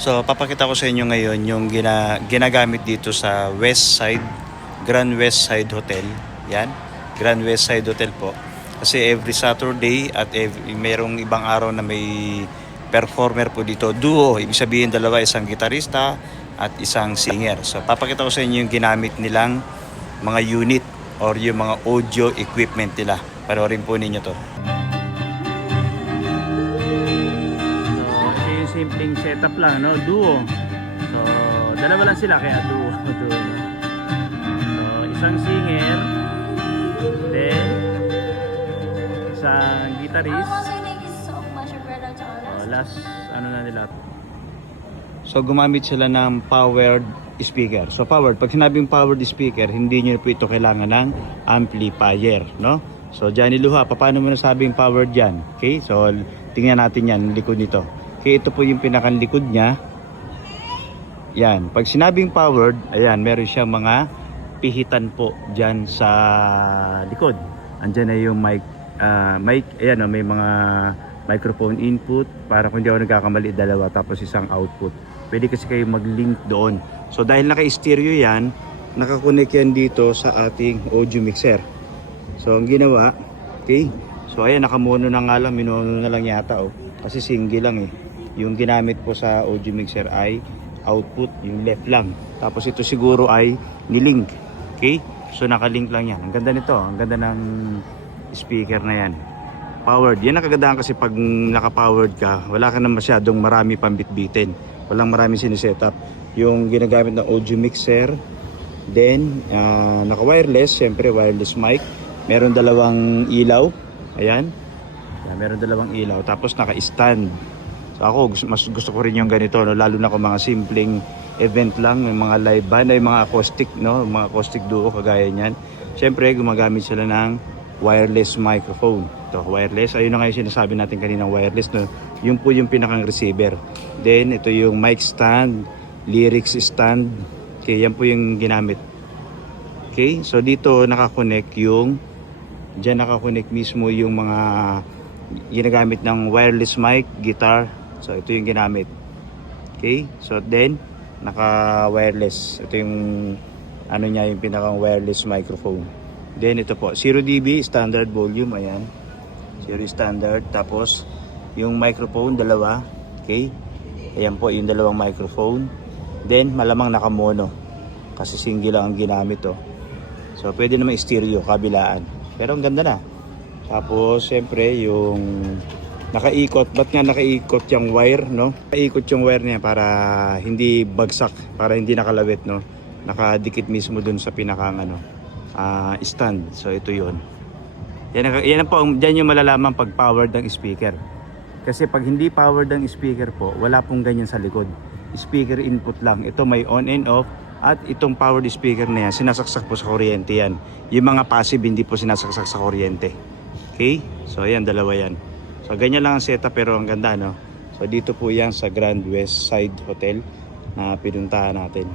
So, papakita ko sa inyo ngayon yung ginagamit dito sa West Side, Grand West Side Hotel. Yan, Grand West Side Hotel po. Kasi every Saturday at mayroong ibang araw na may performer po dito. Duo, ibig sabihin dalawa, isang gitarista at isang singer. So, papakita ko sa inyo yung ginamit nilang mga unit or yung mga audio equipment nila. Panoorin po ninyo to. Simpleng setup lang, no? Duo. So, dalawa lang sila kaya duo. Duo. So, isang singer, then isang guitarist. Last, ano na nila. So, gumamit sila ng powered speaker. So, powered. Pag sinabing powered speaker, hindi nyo po ito kailangan ng amplifier, no? So, Johnny Luha, paano mo nasabing powered dyan? Okay? So, tingnan natin yan, likod nito. Okay, ito po yung pinakalikod niya. Yan. Pag sinabing powered, ayan, meron siyang mga pihitan po dyan sa likod. Andyan na yung mic. Ayan, may mga microphone input. Para kung hindi ako nagkakamali, dalawa. Tapos isang output. Pwede kasi kayo mag-link doon. So dahil naka-stereo yan, nakakonect yan dito sa ating audio mixer. So ang ginawa, okay. So ayan, nakamono na nga lang. Minono na lang yata, oh. Kasi single lang eh. Yung ginamit po sa audio mixer ay output, yung left lang. Tapos ito siguro ay nilink. Okay? So nakalink lang yan. Ang ganda nito. Ang ganda ng speaker na yan. Powered. Yan ang kagandahan kasi pag naka-powered ka, wala ka na masyadong marami pang bitbitin. Walang marami sinisetup. Yung ginagamit ng audio mixer, then naka-wireless, syempre wireless mic. Meron dalawang ilaw. Ayan. Meron dalawang ilaw. Tapos naka-stand. So ako, mas gusto ko rin yung ganito, no? Lalo na kung mga simpleng event lang, may mga live band, ay mga acoustic, no? Mga acoustic duo, kagaya niyan. Siyempre, gumagamit sila ng wireless microphone. Ito, wireless. Ayun na nga yung sinasabi natin kanina, wireless, no? Yun po yung pinakang receiver. Then, ito yung mic stand, lyrics stand. Okay, yan po yung ginamit. Okay, so dito nakakonect yung, dyan nakakonect mismo yung mga ginagamit ng wireless mic, guitar. So ito yung ginamit. Okay? So then naka-wireless. Ito yung ano niya, yung pinakang wireless microphone. Then ito po, 0 dB standard volume, ayan. 0 standard. Tapos yung microphone dalawa. Okay? Ayan po yung dalawang microphone. Then malamang naka-mono kasi single lang ang ginamit, oh. So pwede naman stereo kabilaan. Pero ang ganda na. Tapos, siyempre, yung nakaikot. Ba't nga nakaikot yung wire, no? Nakaikot yung wire niya para hindi bagsak, para hindi nakalawit, no? Nakadikit mismo dun sa pinakang, stand. So, ito yun. Yan po, dyan yung malalaman pag powered ng speaker. Kasi pag hindi powered ng speaker po, wala pong ganyan sa likod. Speaker input lang. Ito may on and off. At itong powered speaker na yan, sinasaksak po sa kuryente yan. Yung mga passive, hindi po sinasaksak sa kuryente. Okay? So ayan, dalawa yan. So ganyan lang ang setup pero ang ganda, no? So dito po yan sa Grand West Side Hotel na pinuntahan natin.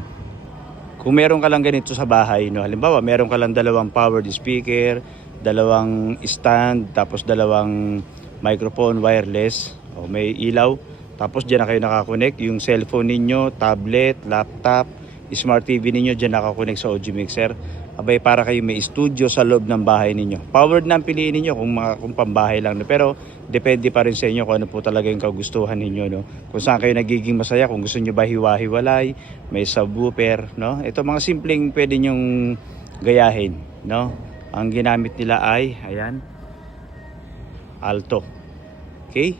Kung meron ka lang ganito sa bahay, no? Halimbawa, meron ka lang dalawang powered speaker, dalawang stand, tapos dalawang microphone wireless, o may ilaw, tapos dyan na kayo nakakonect. Yung cellphone ninyo, tablet, laptop, smart TV ninyo, dyan nakakonect sa audio mixer. Abay, para kayo may studio sa loob ng bahay ninyo. Powered na ang piliin ninyo kung pambahay lang. No? Pero depende pa rin sa inyo kung ano po talaga yung kagustuhan ninyo. No? Kung saan kayo nagiging masaya, kung gusto nyo ba hiwa-hiwalay, may subwoofer. No? Ito mga simpleng pwede nyong gayahin. No? Ang ginamit nila ay, ayan, alto. Okay?